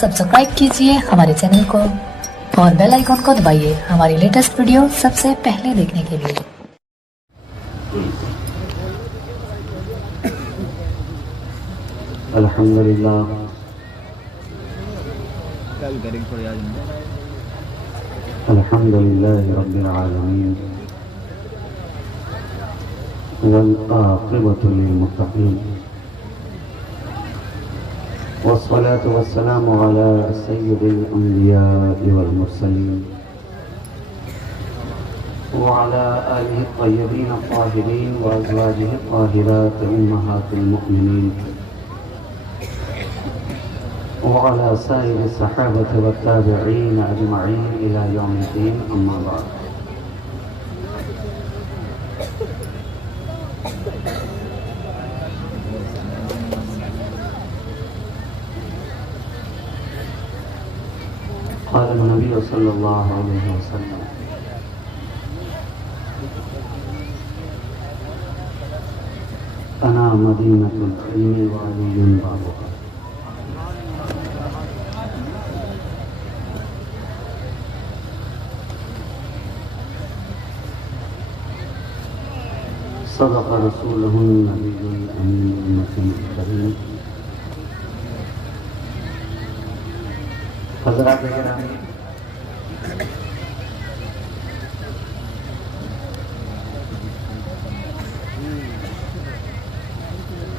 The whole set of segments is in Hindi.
सब्सक्राइब कीजिए हमारे चैनल को और बेल आइकॉन को दबाइए हमारी लेटेस्ट वीडियो सबसे पहले देखने के लिए। अल्हम्दुलिल्लाह अल्हम्दुलिल्लाहि रब्बिल आलमीन वल आक़िबतु लिल मुत्तक़ीन वस्सलातु वस्सलामु अला सय्यिदिल अंबिया'i वल मुरसलीन व अला आलिहि त्तय्यबीन त्ताहिरीन व अज़वाजिहि त्ताहिरात उम्महातिल मुमिनीन वअला साइरि सहाबति वत्ताबिईन अजमईन इला यौमिद्दीन अम्मा बाद। क़ाल नबी सल्लल्लाहु अलैहि वसल्लम अना मदीनतुल इल्मी व अलियुन बाबुहा। सदक़ रसूलुहुन नबियुल अमीनुल मकीनुल करीम। हज़रात गिरामी,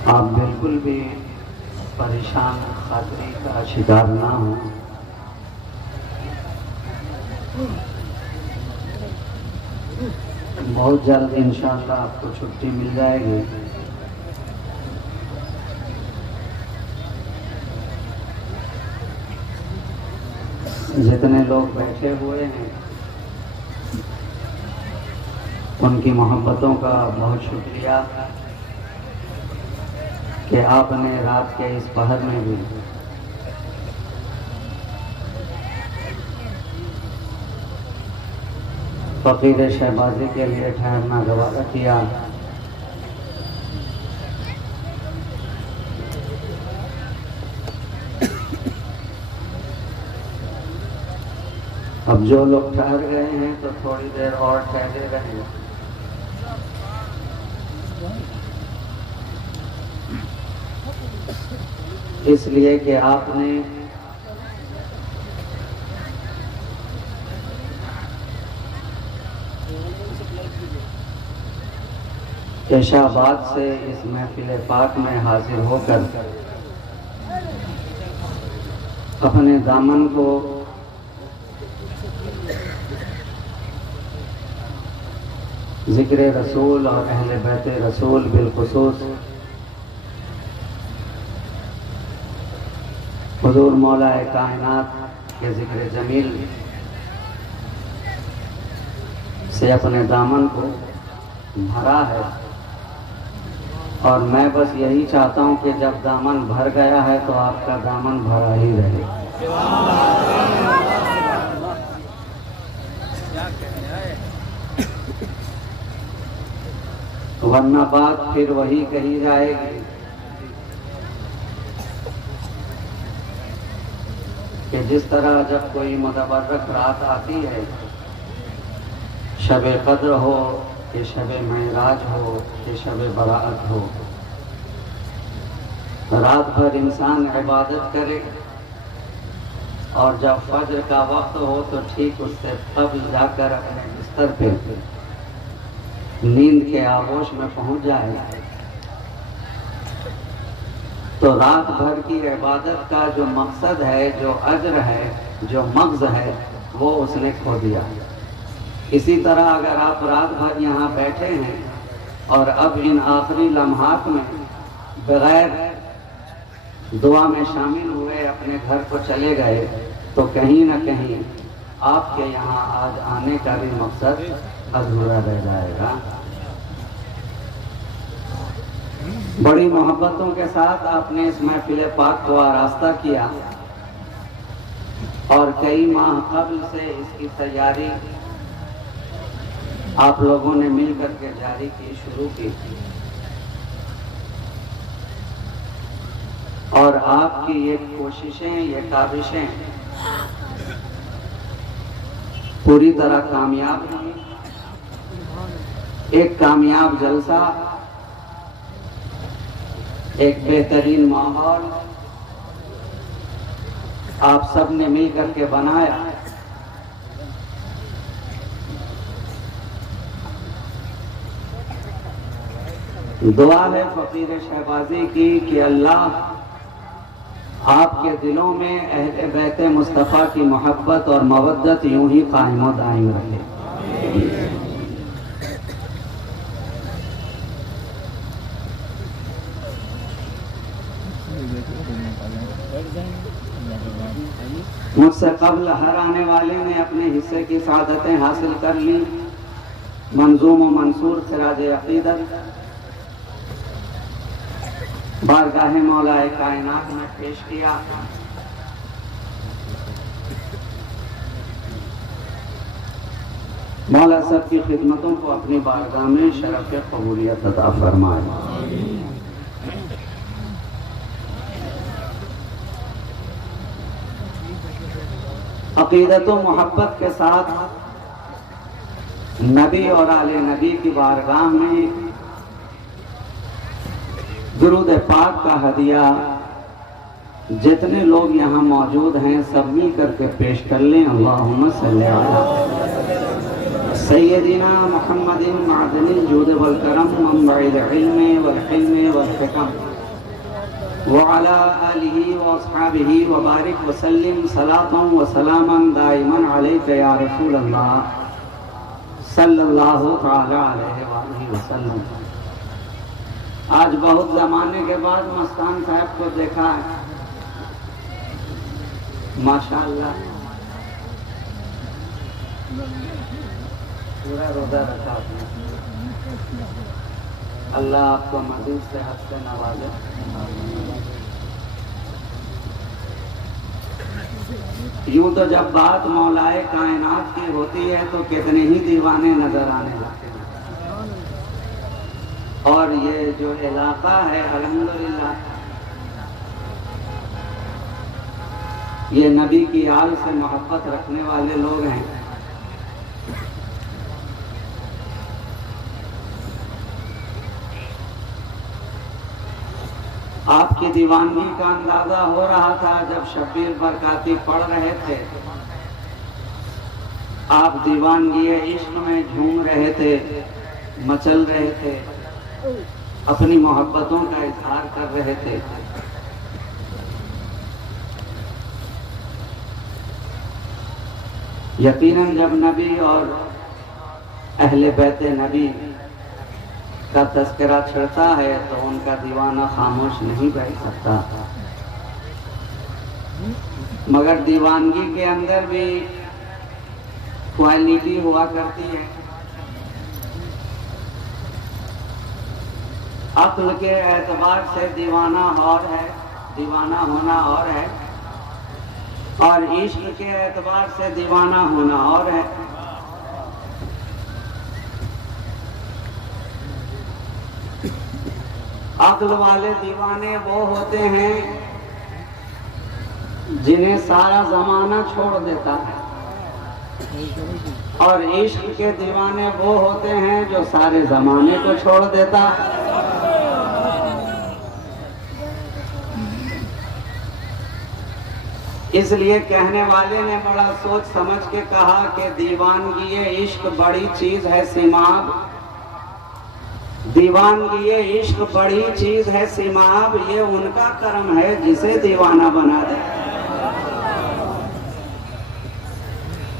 आप बिल्कुल भी परेशान खातरी का शिकार ना हो। बहुत जल्द इंशाअल्लाह आपको छुट्टी मिल जाएगी। जितने लोग बैठे हुए हैं उनकी मोहब्बतों का बहुत शुक्रिया कि आपने रात के इस पहर में भी फ़कीर शहबाजी के लिए ठहरना गवारा किया। अब जो लोग ठहर गए हैं तो थोड़ी देर और ठहरे रहेंगे। इसलिए कि आपने ऐशाबाद से इस महफिल पाक में हाजिर होकर अपने दामन को ज़िक्र रसूल और अहले बैते रसूल बिलखुसूस हुज़ूर मौलाए कायनात के ज़िक्र जमील से अपने दामन को भरा है। और मैं बस यही चाहता हूं कि जब दामन भर गया है तो आपका दामन भरा ही रहे। वरना बात फिर वही कही जाएगी कि जिस तरह जब कोई मुतबर्रक रात आती है, शब कद्र हो कि शब मेराज हो कि शब बराअत हो, रात भर इंसान इबादत करे और जब फज्र का वक्त हो तो ठीक उससे कब्ल जाकर अपने बिस्तर पे नींद के आगोश में पहुंच जाए तो रात भर की इबादत का जो मकसद है, जो अज्र है, जो मग़ज़ है, वो उसने खो दिया। इसी तरह अगर आप रात भर यहाँ बैठे हैं और अब इन आखिरी लम्हात में बगैर दुआ में शामिल हुए अपने घर को चले गए तो कहीं ना कहीं आपके यहाँ आज आने का भी मकसद अधूरा रह जाएगा। बड़ी मोहब्बतों के साथ आपने इस महफिल पाक को आरास्ता किया और कई माह कबल से इसकी तैयारी आप लोगों ने मिल करके जारी की, शुरू की। और आप आपकी ये कोशिशें, ये काविशें पूरी तरह कामयाब हुई। एक कामयाब जलसा, एक बेहतरीन माहौल आप सब ने मिल करके बनाया। दुआ है फकीर शहबाजी की कि अल्लाह आपके दिलों में अहले बैत मुस्तफ़ा की मोहब्बत और मवद्दत यूं ही कायम व दायम रखे। मुझसे कबल हर आने वाले ने अपने हिस्से की सादतें हासिल कर ली। मंजूम व मंसूर खिराज अकीदत बारगाह मौलाए कायनात में पेश किया। मौला सब की खिदमतों को अपनी बारगाह में शरफ कबूलियत अता फरमाए। अकीदत व मोहब्बत के साथ नबी और आले नबी की बारगाह में दुरूद पाक का हदिया जितने लोग यहाँ मौजूद हैं सब मिल करके पेश कर लें। अल्लाहुम्मा सल्ली अला सय्यदिना मुहम्मदिन मादनिल जूद वल करम मंबइल इल्म वल हिल्म वल हिकम व अला आलिहि व अस्हाबिहि व बारिक व सल्लिम सलातन व सलामन दाइमन अलैका या रसूल अल्लाह सल्लल्लाहु तआला अलैहि वसल्लम। आज बहुत जमाने के बाद मस्तान साहब को देखा है, माशाअल्लाह पूरा रोजा रखा आपने। अल्लाह आपको मजीद सेहत से नवाजे। यूं तो जब बात मौलाए कायनात की होती है तो कितने ही दीवाने नजर आने लगते हैं। और ये जो इलाका है अल्हम्दुलिल्लाह ये नबी की आल से मोहब्बत रखने वाले लोग हैं। आपकी दीवानगी का अंदाजा हो रहा था जब शब्बीर बरकाती पढ़ रहे थे। आप दीवानगी इश्क में झूम रहे थे, मचल रहे थे, अपनी मोहब्बतों का इजहार कर रहे थे। यकीनन जब नबी और अहले बैत नबी का तस्करा छिड़ता है तो उनका दीवाना खामोश नहीं बैठ सकता। मगर दीवानगी के अंदर भी क्वालिटी हुआ करती है। अक्ल के एतबार से दीवाना और है, दीवाना होना और है, और इश्क के एतबार से दीवाना होना और है। अक्ल वाले दीवाने वो होते हैं जिन्हें सारा जमाना छोड़ देता है, और इश्क के दीवाने वो होते हैं जो सारे जमाने को छोड़ देता है। इसलिए कहने वाले ने बड़ा सोच समझ के कहा कि दीवानगी ये इश्क बड़ी चीज है सिमाब, दीवानगी ये इश्क बड़ी चीज है सिमाब, ये उनका कर्म है जिसे दीवाना बना दे।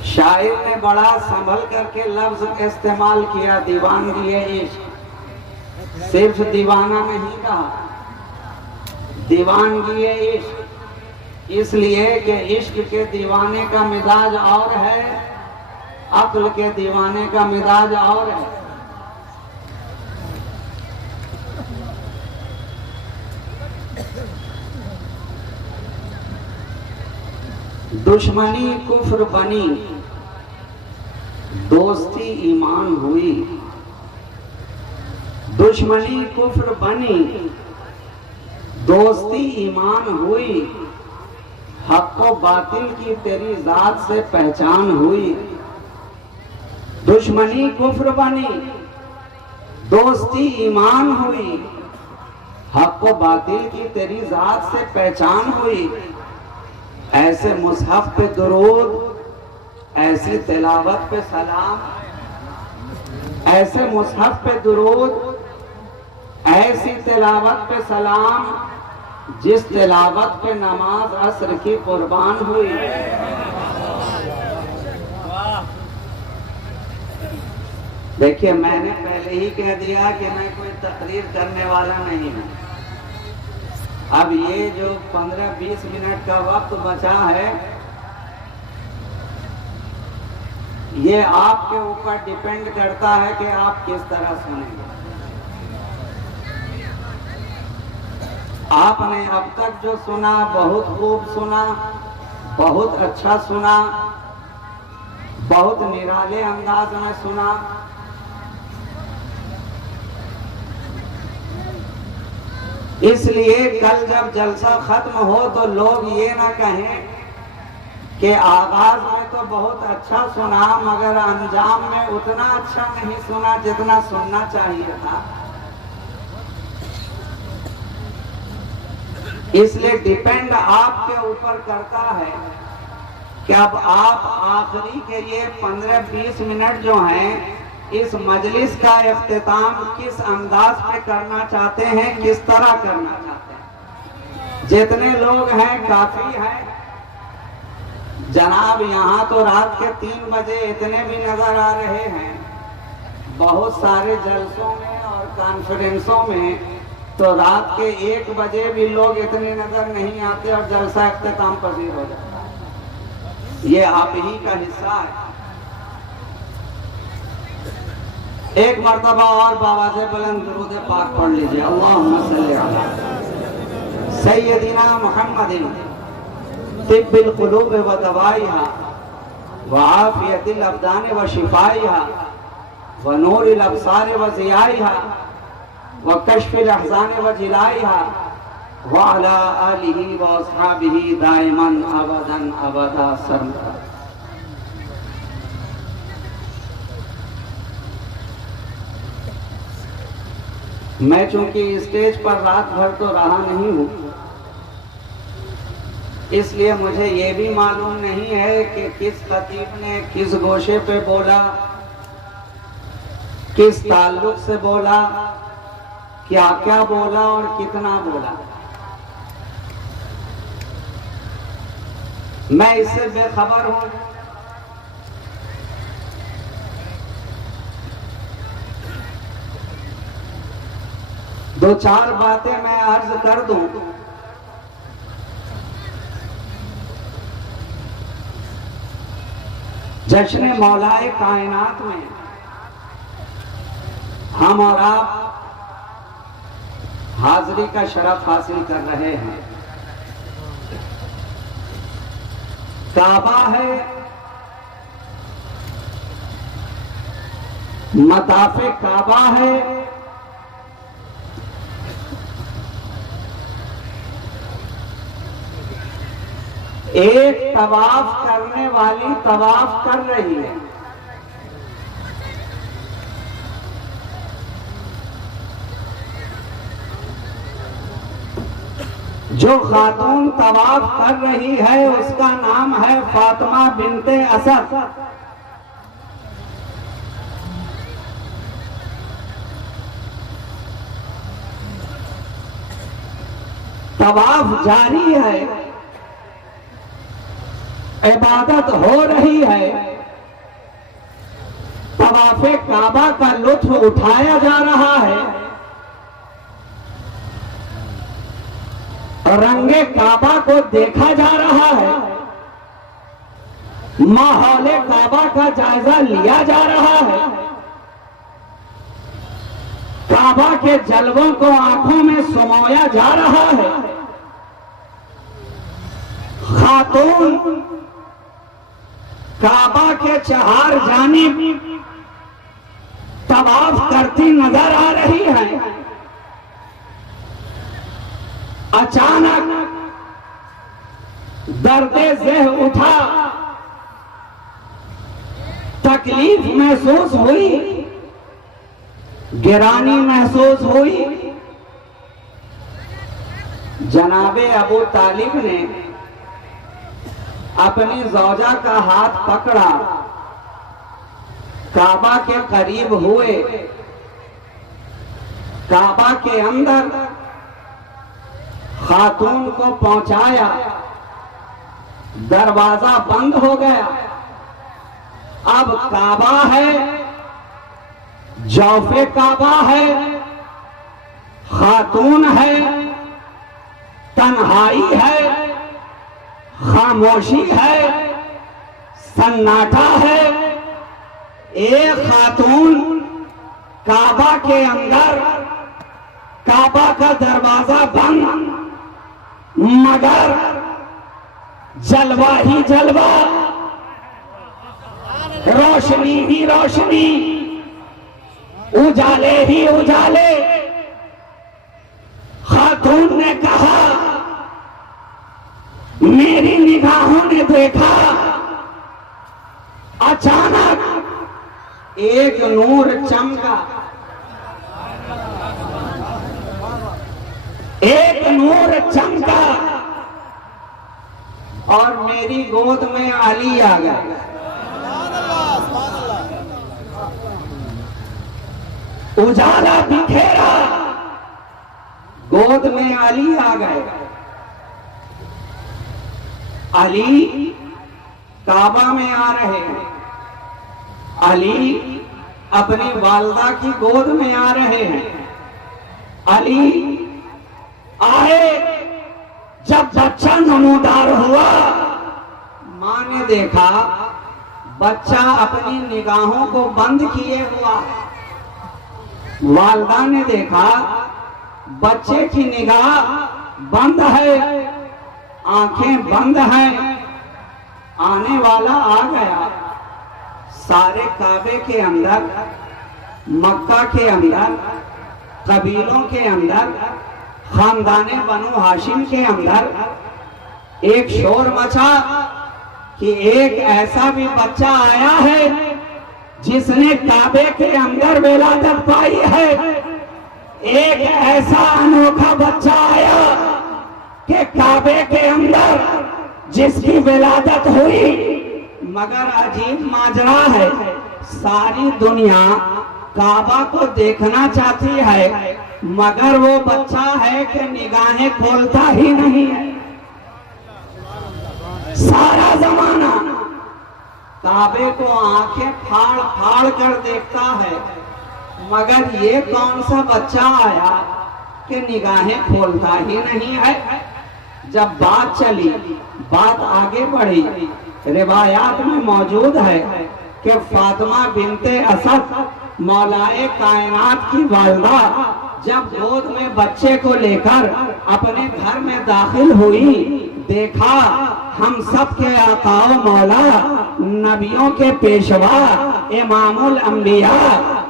शायर ने बड़ा संभल करके लफ्ज इस्तेमाल किया, दीवानगी ये इश्क। सिर्फ दीवाना नहीं कहा, दीवानगी ये इश्क, इसलिए कि इश्क के दीवाने का मिजाज और है, अक्ल के दीवाने का मिजाज और है। दुश्मनी कुफ्र बनी, दोस्ती ईमान हुई। दुश्मनी कुफ्र बनी, दोस्ती ईमान हुई, हक व बातिल की तेरी जात से पहचान हुई। दुश्मनी कुफ्र बनी, दोस्ती ईमान हुई, हक व बातिल की तेरी जात से पहचान हुई। ऐसे मुसहफ पे दुरूद, ऐसी तिलावत पे सलाम, ऐसे मुसहफ पे दुरूद, ऐसी तिलावत पे सलाम, जिस तिलावत पे नमाज असर की कुर्बान हुई। देखिए, मैंने पहले ही कह दिया कि मैं कोई तकरीर करने वाला नहीं हूं। अब ये जो 15-20 मिनट का वक्त बचा है, ये आपके ऊपर डिपेंड करता है कि आप किस तरह सुनेंगे। आपने अब तक जो सुना बहुत खूब सुना, बहुत अच्छा सुना, बहुत निराले अंदाज में सुना। इसलिए कल जब जलसा खत्म हो तो लोग ये ना कहें कि आगाज में तो बहुत अच्छा सुना मगर अंजाम में उतना अच्छा नहीं सुना जितना सुनना चाहिए था। इसलिए डिपेंड आपके ऊपर करता है कि अब आप आखिरी के ये 15-20 मिनट जो हैं, इस मजलिस का इख्तिताम किस अंदाज पे करना चाहते हैं, किस तरह करना चाहते हैं। जितने लोग हैं काफी हैं जनाब। यहाँ तो रात के 3 बजे इतने भी नजर आ रहे हैं, बहुत सारे जलसों में और कॉन्फ्रेंसों में तो रात के 1 बजे भी लोग इतने नजर नहीं आते और जलसा इख्तिताम पसीर हो जाता है। ये आप ही का हिस्सा है। एक मर्तबा और बाबा से बुलंद दुरूद पाक पढ़ लीजिए। अल्लाहुम्मा सल्ली अला सय्यदिना मुहम्मदिन तिब्बिल कुलूब व दवाइहा व आफियतिल अब्दान व शिफाइहा व नूरिल अब्सार व ज़ियाइहा व कश्फिल अहज़ान व जिलाइहा व अला आलिही व अस्हाबिही दाइमन अबदन अबदा सरमदा। मैं चूंकि स्टेज पर रात भर तो रहा नहीं हूं, इसलिए मुझे ये भी मालूम नहीं है कि किस खतीब ने किस गोशे पे बोला, किस ताल्लुक से बोला, क्या क्या बोला और कितना बोला। मैं इससे बेखबर हूं। दो चार बातें मैं अर्ज कर दूं। जश्न मौलाए कायनात में हम और आप हाजिरी का शरफ हासिल कर रहे हैं। काबा है, मताफे काबा है, एक तवाफ करने वाली तवाफ कर रही है। जो खातून तवाफ कर रही है उसका नाम है फातिमा बिनते असद। तवाफ जारी है, इबादत हो रही है, तवाफे काबा का लुत्फ उठाया जा रहा है, रंगे काबा को देखा जा रहा है, माहौले काबा का जायजा लिया जा रहा है, काबा के जलवों को आंखों में समाया जा रहा है। खातून काबा के चहार जानिब तवाफ करती नजर आ रही है। अचानक दर्दे ज़ह उठा, तकलीफ महसूस हुई, गिरानी महसूस हुई। जनाबे अबू तालिब ने अपनी ज़ौजा का हाथ पकड़ा, काबा के करीब हुए, काबा के अंदर खातून को पहुंचाया, दरवाजा बंद हो गया। अब काबा है, जौफे काबा है, खातून है, तन्हाई है, खामोशी है, सन्नाटा है। एक खातून काबा के अंदर, काबा का दरवाजा बंद, मगर जलवा ही जलवा, रोशनी ही रोशनी, उजाले ही उजाले। खातून ने कहा, मेरी निगाहों ने देखा, अचानक एक नूर चमका, एक नूर चमका और मेरी गोद में अली आ गया। उजाला बिखेरा, गोद में अली आ गए। अली काबा में आ रहे हैं, अली अपनी वालदा की गोद में आ रहे हैं। अली आए, जब बच्चा नमूदार हुआ, मां ने देखा बच्चा अपनी निगाहों को बंद किए हुआ। वालदा ने देखा बच्चे की निगाह बंद है, आंखें बंद हैं। आने वाला आ गया। सारे काबे के अंदर, मक्का के अंदर, कबीलों के अंदर, खानदाने बनु हाशिम के अंदर एक शोर मचा कि एक ऐसा भी बच्चा आया है जिसने काबे के अंदर विलादत पाई है। एक ऐसा अनोखा बच्चा आया कि काबे के अंदर जिसकी विलादत हुई। मगर अजीब माजरा है, सारी दुनिया काबा को देखना चाहती है, मगर वो बच्चा है कि निगाहें खोलता ही नहीं है। सारा जमाना काबे को आंखें फाड़ फाड़ कर देखता है, मगर ये कौन सा बच्चा आया कि निगाहें खोलता ही नहीं है। जब बात चली, बात आगे बढ़ी, रिवायात में मौजूद है कि फातिमा बिनते असद मौलाए कायनात की वालदा जब गोद में बच्चे को लेकर अपने घर में दाखिल हुई, देखा हम सब के आकाओ मौला, नबियों के पेशवा, इमामुल अंबिया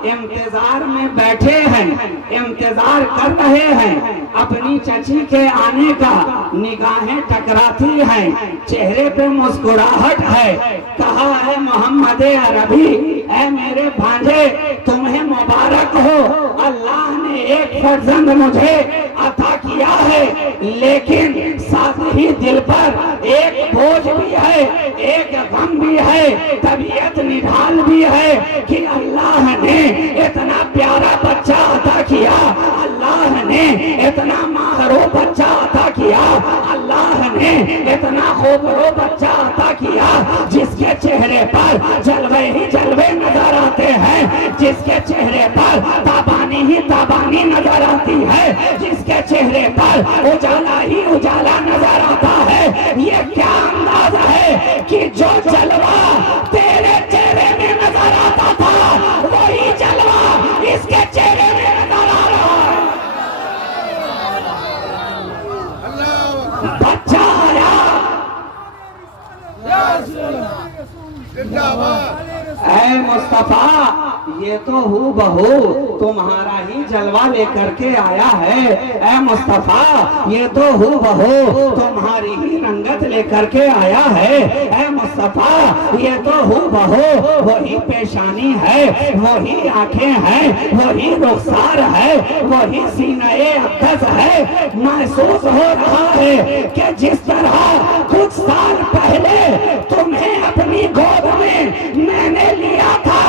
इंतजार में बैठे हैं, इंतजार कर रहे हैं अपनी चची के आने का। निगाहें टकराती हैं, चेहरे पे मुस्कुराहट है। कहा है मोहम्मद अरबी, ऐ मेरे भांजे तुम्हें मुबारक हो, अल्लाह ने एक फर्जंद मुझे अता किया है, लेकिन साथ ही दिल पर एक बोझ भी है, एक गम भी है, तबीयत निढाल भी है कि अल्लाह ने इतना प्यारा बच्चा अता किया, अल्लाह ने इतना माहरो बच्चा अता किया, अल्लाह ने इतना खूबरो बच्चा अता किया, जिसके चेहरे पर जलवे ही जलवे नजर आते हैं, जिसके चेहरे पर ताबानी ही ताबानी नजर आती है, जिसके चेहरे पर उजाला ही उजाला नजर आता है। ये क्या अंदाज है कि जो जलवा तेरे चेहरे में नजर आता था, वही जलवा इसके चेहरे में नजर आ रहा है। बच्चा आया, ऐ मुस्तफा ये तो हूबहू तुम्हारा ही जलवा लेकर के आया है ऐ मुस्तफा, ये तो हूबहू तुम्हारी ही रंगत लेकर के आया है ऐ मुस्तफा, ये तो हूबहू वही पेशानी है, वही आंखें हैं, वही रुखसार है, वही सीने अक़दस है। महसूस हो रहा है कि जिस तरह कुछ साल पहले तुम्हें अपनी गोद में मैंने लिया था,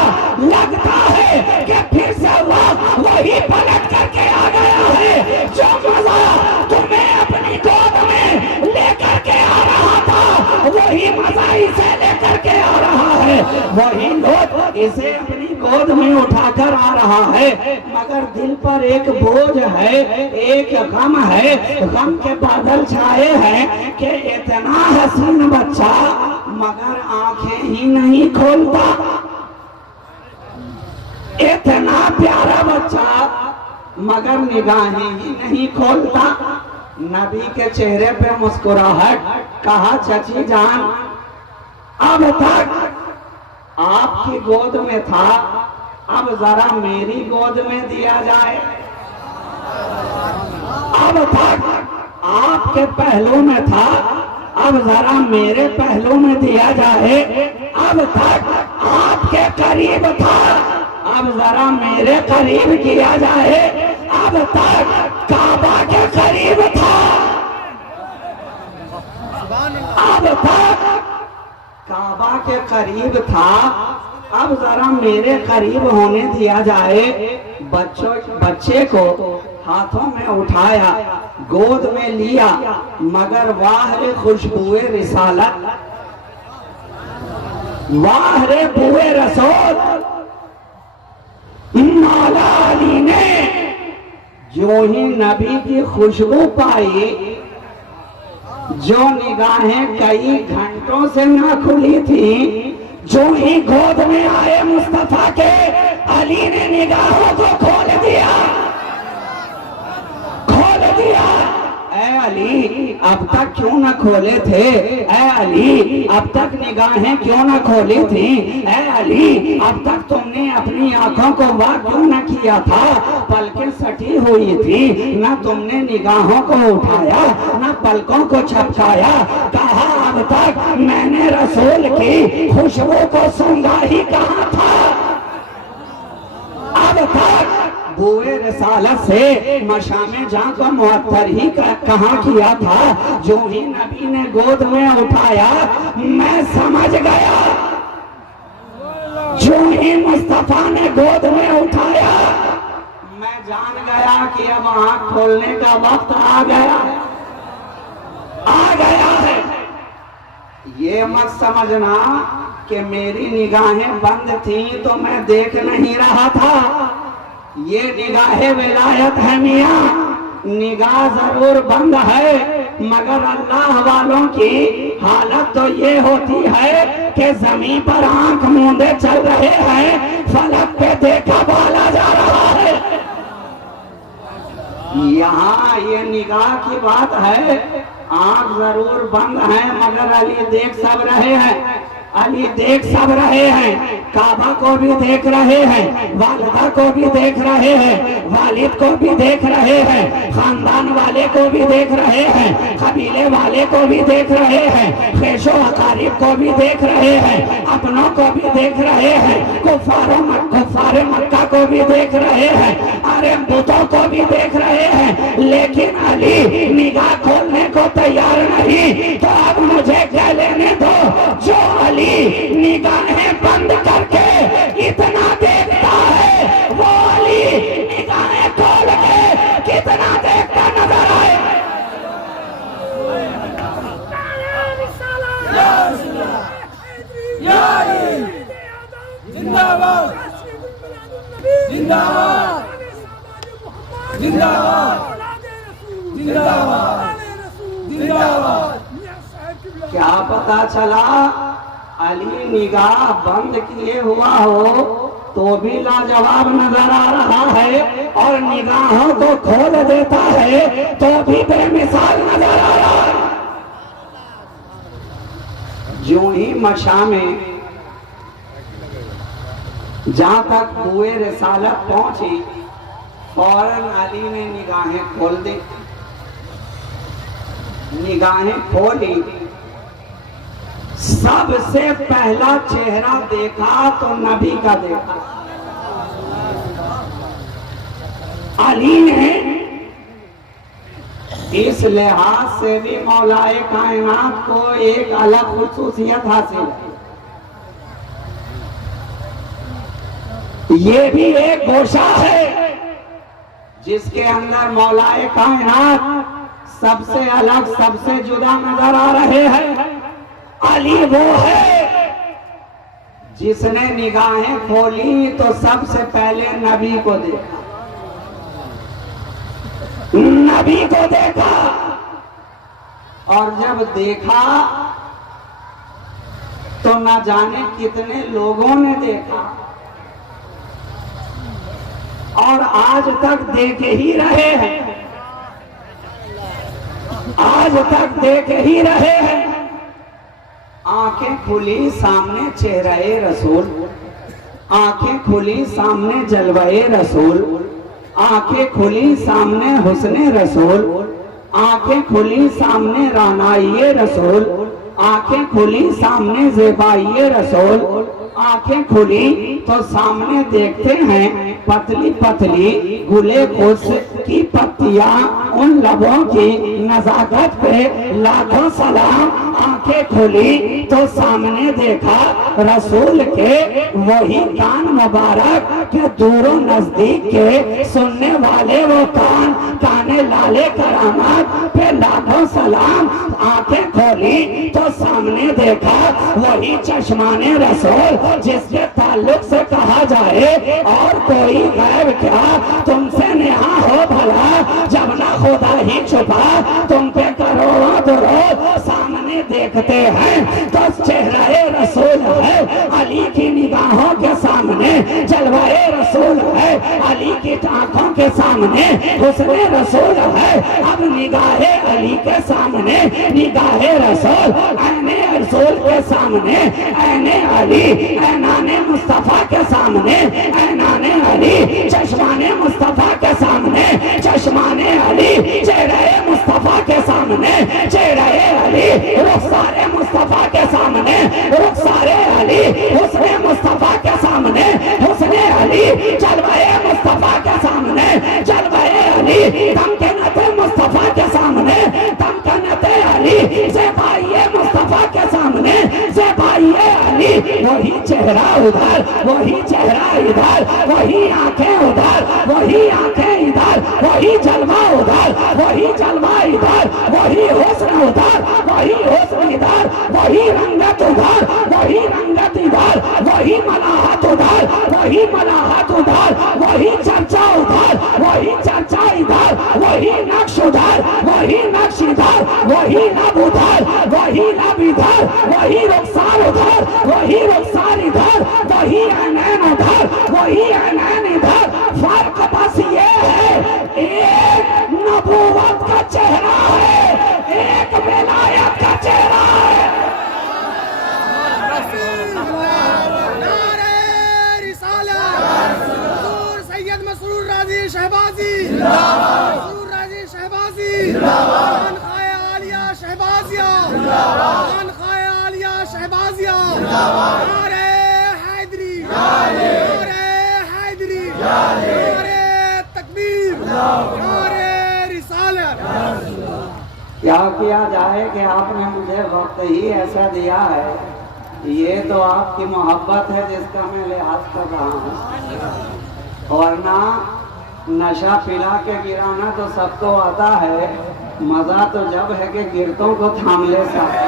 लगता है कि फिर से वही पलट करके आ गया है। जो मजा तुम्हें अपनी गोद में लेकर के आ रहा था, वही मजा इसे लेकर के आ रहा है। वही लोग इसे अपनी गोद में उठाकर आ रहा है, मगर दिल पर एक बोझ है, एक गम है, गम के बादल छाए हैं कि इतना हसीन बच्चा मगर आंखें ही नहीं खोलता, इतना प्यारा बच्चा मगर निगाहें ही नहीं खोलता। नबी के चेहरे पे मुस्कुराहट, कहा चची जान अब तक आपकी गोद में था, अब जरा मेरी गोद में दिया जाए। अब तक आपके पहलू में था, अब जरा मेरे पहलू में दिया जाए। अब तक आपके करीब था, अब जरा मेरे करीब किया जाए। अब तक काबा के करीब था, अब तक काबा के करीब था, अब जरा मेरे करीब होने दिया जाए। बच्चे को हाथों में उठाया, गोद में लिया, मगर वाह रे खुशबुए रिसालत, वाह रे बुए रसूल। मौला अली ने जो ही नबी की खुशबू पाई, जो निगाहें कई घंटों से ना खुली थी, जो ही गोद में आए मुस्तफा के, अली ने निगाहों को खोल दिया, खोल दिया। ऐ अली अब तक क्यों न खोले थे, ऐ अली अब तक निगाहें क्यों न खोली थी, ऐ अली अब तक तुमने अपनी आंखों को वाह क्यों न किया था। पलकें सटी हुई थी, न तुमने निगाहों को उठाया, न पलकों को झपकाया। कहा अब तक मैंने रसूल की खुशबू को सूंघा ही कहाँ था। अब तक बुए रसालत से मशामे जहाँ का मुअत्तर ही कहाँ किया था। जो ही नबी ने गोद में उठाया, मैं समझ गया, जो ही मुस्तफा ने गोद में उठाया, मैं जान गया कि अब आंख खोलने का वक्त आ गया, आ गया है। ये मत समझना कि मेरी निगाहें बंद थी तो मैं देख नहीं रहा था। ये निगाहे विलायत है मियाँ, निगाह जरूर बंद है, मगर अल्लाह वालों की हालत तो ये होती है कि जमीन पर आंख मूंदे चल रहे हैं, फलक पे देखा बाला जा रहा है। यहाँ ये निगाह की बात है, आंख जरूर बंद है मगर अली देख सब रहे हैं, अली देख सब रहे हैं। काबा को भी देख रहे हैं, वालिदा को भी देख रहे हैं, वालिद को भी देख रहे हैं, खानदान वाले को भी देख रहे हैं, कबीले वाले को भी देख रहे हैं, खेशो अकारिब को भी देख रहे हैं, अपनों को भी देख रहे हैं, कुफारे मक्का को भी देख रहे हैं, अरे बुतों को भी देख रहे हैं। लेकिन अली निगाह खोलने को तैयार नहीं। तो अब मुझे क्या लेने दो, जो अली निगाहें बंद करके इतना देखता है, वो अली निगाहें खोल के कितना देखता नजर आए। जिंदाबाद जिंदाबाद जिंदाबाद जिंदाबाद जिंदाबाद। क्या पता चला अली निगाह बंद किए हुआ हो तो भी लाजवाब नजर आ रहा है, और निगाहों को खोल देता है तो भी बेमिसाल नजर आ रहा है। जो ही मशा में जहां तक हुए रिसालत पहुंची, फौरन अली ने निगाहें खोल दी। निगाहें खोली, सबसे पहला चेहरा देखा तो नबी का देखा। अली ने इस लिहाज से भी मौलाए कायनात को एक अलग खुसूसियत हासिल है। ये भी एक गोशा है जिसके अंदर मौलाए कायनात सबसे अलग, सबसे जुदा नजर आ रहे हैं। अली वो है जिसने निगाहें खोली तो सबसे पहले नबी को देखा, नबी को देखा। और जब देखा तो न जाने कितने लोगों ने देखा, और आज तक देख ही रहे हैं, आज तक देख ही रहे हैं। आंखें खुली सामने चेहरे रसूल, आंखें खुली सामने जलवाए रसूल, आंखें खुली सामने हुस्ने रसूल, आंखें खुली सामने रानाइए रसूल, आंखें खुली सामने ज़ेबाइए रसूल। आंखें खुली तो सामने देखते हैं पतली पतली गुले खुश की पत्तियां, उन लबों की नजाकत पे लाखों सलाम। आंखें खुली तो सामने देखा रसूल के वही कान मुबारक के दूरों नजदीक के सुनने वाले वो कान, काने लाले करामात पे लाखों सलाम। आंखें खोली तो सामने देखा वही चश्माने रसूल जिसके ताल्लुक से कहा जाए और कोई गैब क्या तुमसे नेहा हो भला, जब ना खुदा ही छुपा तुम पे करोड़ों दुरूद सामने देखते हैं तो चेहरे रसूल है। अली की निगाहों के सामने जलवाए रसूल है, अली की आंखों के सामने हुस्ने रसूल है। अब निगाहे अली के सामने निगाहे रसूल, ऐने रसूल के सामने ऐने अली, ऐनाने मुस्तफा के सामने ऐनाने अली, चश्माने मुस्तफा के सामने चश्माने अली, चेहरे मुस्तफा के सामने चेहरे अली, रुखसारे मुस्तफा के सामने रुखसारे अली, हुस्ने मुस्तफा के सामने हुस्ने अली, जलवाए मुस्तफा के सामने जलवाए अली, दमकनते मुस्तफा के सामने दमकनते अली, ज़ेबाइए मुस्तफा के सामने ज़ेबाइए अली। वही चेहरा उधर, वही चेहरा इधर, वही आंखें उधर, वही आंखें इधर, वही जलवा उधर, वही जलवा इधर, वही हुस्न उधर, वही हुस्न इधर, वही रंगत उधर, वही रंगत इधर, वही मलाहत उधर, वही मलाहत उधर, वही चर्चा उधर, वही चर्चा इधर, वही नक्श उधर, वही नक्श इधर, वही लब उधर, वही लब इधर, वही रुखसार उधर, वही रुखसार इधर, वही ऐनैन उधर, वही ऐनैन इधर। फर्क बस ये है, एक नबूवत का चेहरा है, एक विलायत का चेहरा है। नारे रिसालत, हुजूर सैयद मसरूर राजी शहबाजी जिंदाबाद, मसरूर राजी शहबाजी जिंदाबाद, खानखाए आलिया शहबाजिया जिंदाबाद, खानखाए आलिया शहबाजिया जिंदाबाद, नारे हैदरी नारे हैदरी नारे तकबीर नारे रिसालत। क्या किया जाए कि आपने मुझे वक्त ही ऐसा दिया है, ये तो आपकी मोहब्बत है जिसका मैं लिहाज कर रहा हूँ। वरना नशा पिला के गिराना तो सबको आता है, मजा तो जब है कि गिरतों को थाम ले साथ।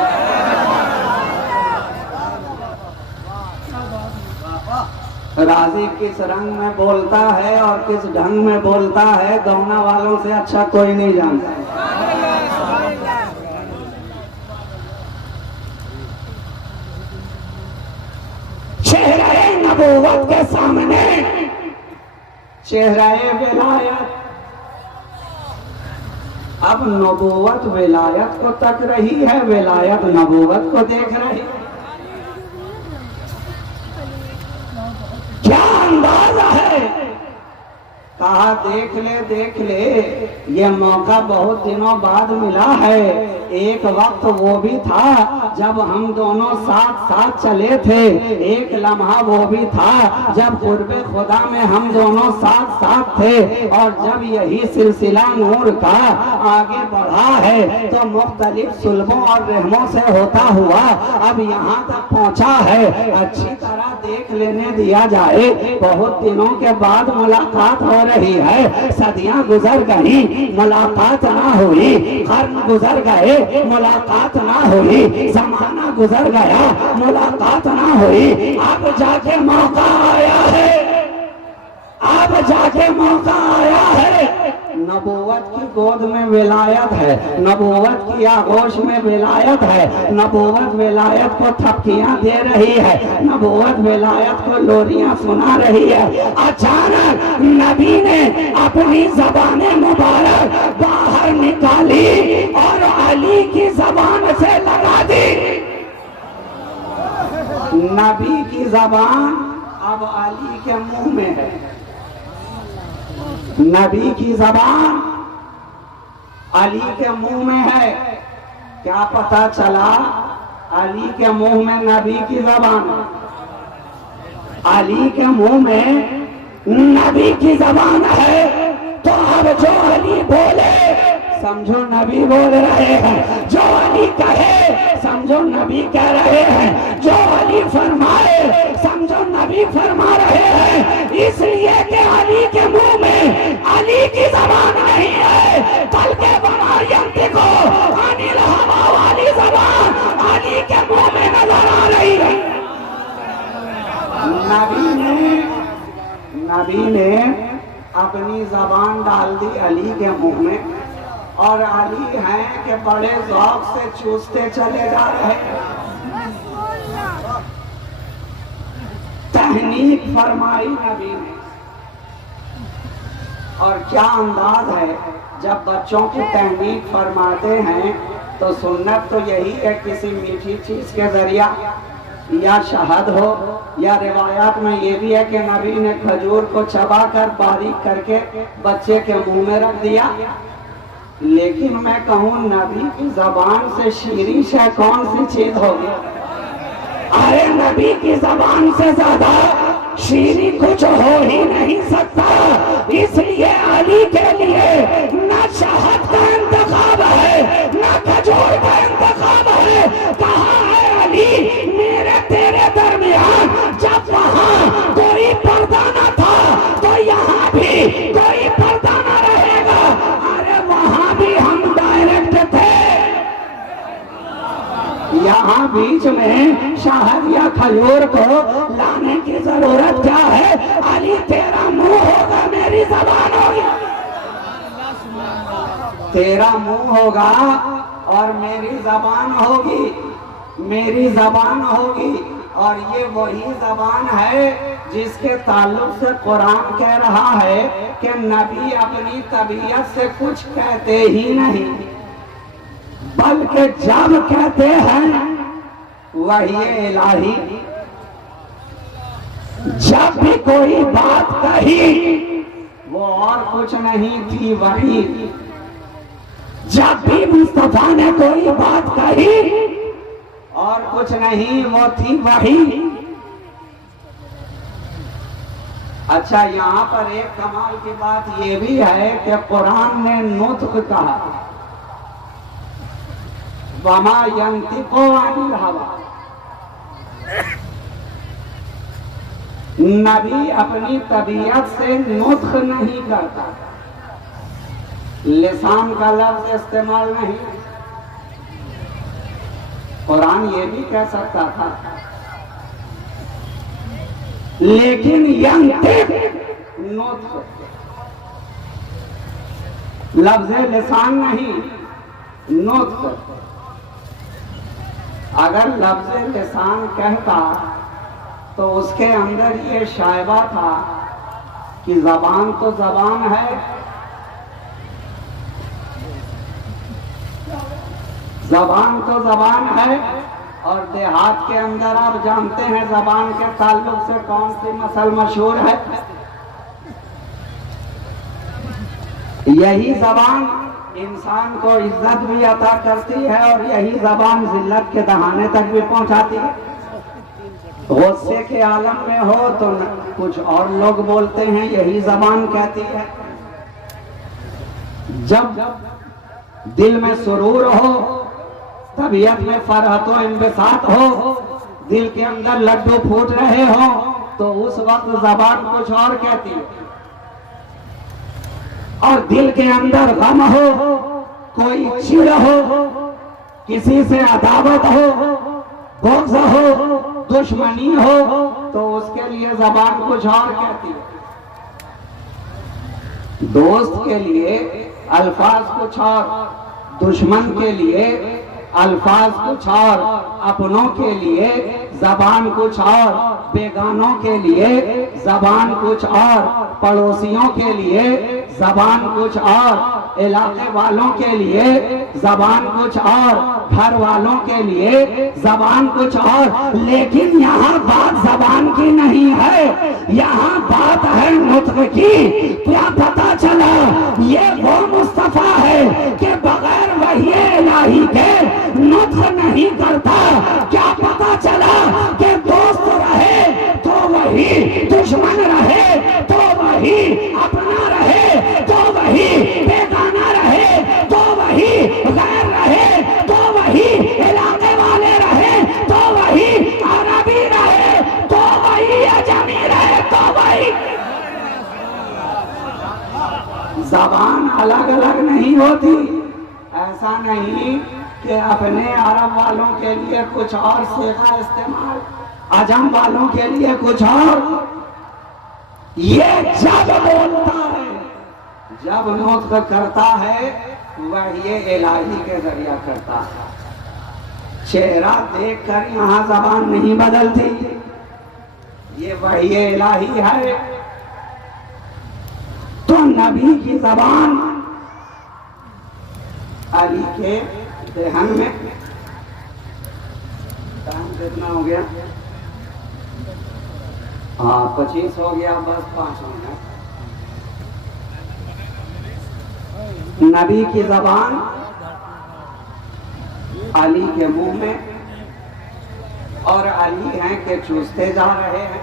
राजी किस रंग में बोलता है और किस ढंग में बोलता है, दोना वालों से अच्छा कोई नहीं जानता। चेहरे नबूवत के सामने चेहरे विलायत, अब नबूवत विलायत को तक रही है, विलायत नबूवत को देख रही। क्या कहा देख ले ये मौका बहुत दिनों बाद मिला है। एक वक्त वो भी था जब हम दोनों साथ साथ चले थे, एक लम्हा वो भी था जब कुर्बे खुदा में हम दोनों साथ साथ थे। और जब यही सिलसिला नूर का आगे बढ़ा है तो मुख्तलिफ सुल्बों और रहमों से होता हुआ अब यहाँ तक पहुँचा है। अच्छी तरह देख लेने दिया जाए, बहुत दिनों के बाद मुलाकात हो रही है। सदियां गुजर गई, मुलाकात ना हुई, कर्म गुजर गए, मुलाकात ना हुई, जमाना गुजर गया, मुलाकात ना हुई। अब जाके मौका आया है, अब जाके मौका आया है। नबूवत की गोद में विलायत है, नबूवत की आगोश में विलायत है। नबूवत विलायत को थपकियां दे रही है, नबूवत विलायत को लोरियां सुना रही है। अचानक नबी ने अपनी ज़बान मुबारक बाहर निकाली और अली की ज़बान से लगा दी। नबी की ज़बान अब अली के मुंह में है। नबी की ज़बान अली के मुंह में है। क्या पता चला? अली के मुंह में नबी की ज़बान, अली के मुंह में नबी की ज़बान है। तो अब जो अली बोले समझो नबी बोल रहे हैं, जो अली कहे समझो नबी कह रहे हैं, जो अली फरमाए समझो नबी फरमा रहे हैं। इसलिए कि अली के मुंह में अली की ज़बान नहीं है, बल्कि बमारियंती को अनिल हवा वाली ज़बान अली के मुंह में नजर आ रही है। नबी ने अपनी ज़बान डाल दी अली के मुंह में, और अली हैं कि बड़े ज़ौक़ से चूसते चले जा रहे हैं। तहनीक फरमाई नबी ने। और क्या अंदाज है, जब बच्चों की तहनीक फरमाते हैं तो सुन्नत तो यही है किसी मीठी चीज के जरिया, या शहद हो, या रिवायात में ये भी है कि नबी ने खजूर को चबाकर बारीक करके बच्चे के मुंह में रख दिया। लेकिन मैं कहूँ नबी की ज़बान से शीरी शय कौन सी चीज होगी? अरे नबी की ज़बान से ज्यादा शीरी कुछ हो ही नहीं सकता। इसलिए अली के लिए न शहद का इंतखाब है, न खजूर का इंतखाब है। कहाँ है अली मेरे तेरे दरमियान? जब वहाँ कोई पर्दा न था तो यहाँ भी कोई पर्दा न रहेगा। अरे वहाँ भी हम डायरेक्ट थे, यहाँ बीच में शहद या खजूर को लाने की जरूरत क्या है? अली तेरा मुंह होगा, मेरी ज़बान होगी। तेरा मुंह होगा और मेरी ज़बान होगी, मेरी ज़बान होगी। और ये वही ज़बान है जिसके ताल्लुक से कुरान कह रहा है कि नबी अपनी तबीयत से कुछ कहते ही नहीं, बल्कि जब कहते हैं वही इलाही। जब भी कोई बात कही वो और कुछ नहीं थी, वही। जब भी मुस्तफा ने कोई बात कही और कुछ नहीं, वो थी वही। अच्छा, यहाँ पर एक कमाल की बात ये भी है कि कुरान ने नुत्क कहा, वमा यंतिको अनिल हवा। नबी अपनी तबीयत से नुत्क नहीं करता, लिसान का लफ्ज इस्तेमाल नहीं। कुरान ये भी कह सकता था, लेकिन यंतिक नुत्क, लफ्ज लिसान नहीं, नुत्क। अगर लफ्ज लिसान कहता तो उसके अंदर ये शायबा था कि जबान तो जबान है, जबान तो जबान है। और देहात के अंदर आप जानते हैं जबान के ताल्लुक से कौन सी मसल मशहूर है? यही जबान इंसान को इज्जत भी अता करती है और यही जबान जिल्लत के दहाने तक भी पहुंचाती है। गुस्से के आलम में हो तो कुछ और लोग बोलते हैं, यही जबान कहती है। जब दिल में सुरूर हो, तबीयत में फरहत व इंबसात हो, दिल के अंदर लड्डू फूट रहे हो, तो उस वक्त जबान कुछ और कहती है। और दिल के अंदर गम हो, कोई चिढ़ हो, किसी से अदावत हो, बुग़्ज़ हो, दुश्मनी हो, तो उसके लिए जबान कुछ और कहती है। दोस्त के लिए अल्फाज कुछ और, दुश्मन के लिए अल्फाज कुछ और, अपनों के लिए जबान कुछ और, बेगानों के लिए जबान कुछ और, पड़ोसियों के लिए जबान कुछ और, इलाके वालों के लिए जबान कुछ और, घर वालों के लिए जबान कुछ और। लेकिन यहाँ बात जबान की नहीं है, यहाँ बात है नुत्क की। क्या पता चला ये वो मुस्तफा है कि बगैर वही इलाही के नुत्क नहीं करता। क्या पता चला कि दोस्त रहे तो वही, दुश्मन रहे तो वही, अपना रहे तो वही, बेगाना रहे तो वही, गैर रहे तो वही, इलाके वाले रहे तो वही, अरबी रहे तो वही, अजमी रहे तो वही। जबान अलग अलग नहीं होती। ऐसा नहीं कि अपने अरब वालों के लिए कुछ और सीगा इस्तेमाल, अजम वालों के लिए कुछ और। ये जब बोलता है, जब नोट करता है, वह ये इलाही के जरिया करता है। चेहरा देखकर यहाँ जबान नहीं बदलती, ये वही इलाही है। तो नबी की जबान अली के दहन में, टाइम कितना हो गया? हाँ 25 हो गया, बस 5 हो गया। नबी की जबान अली के मुंह में, और अली हैं कि चूसते जा रहे हैं।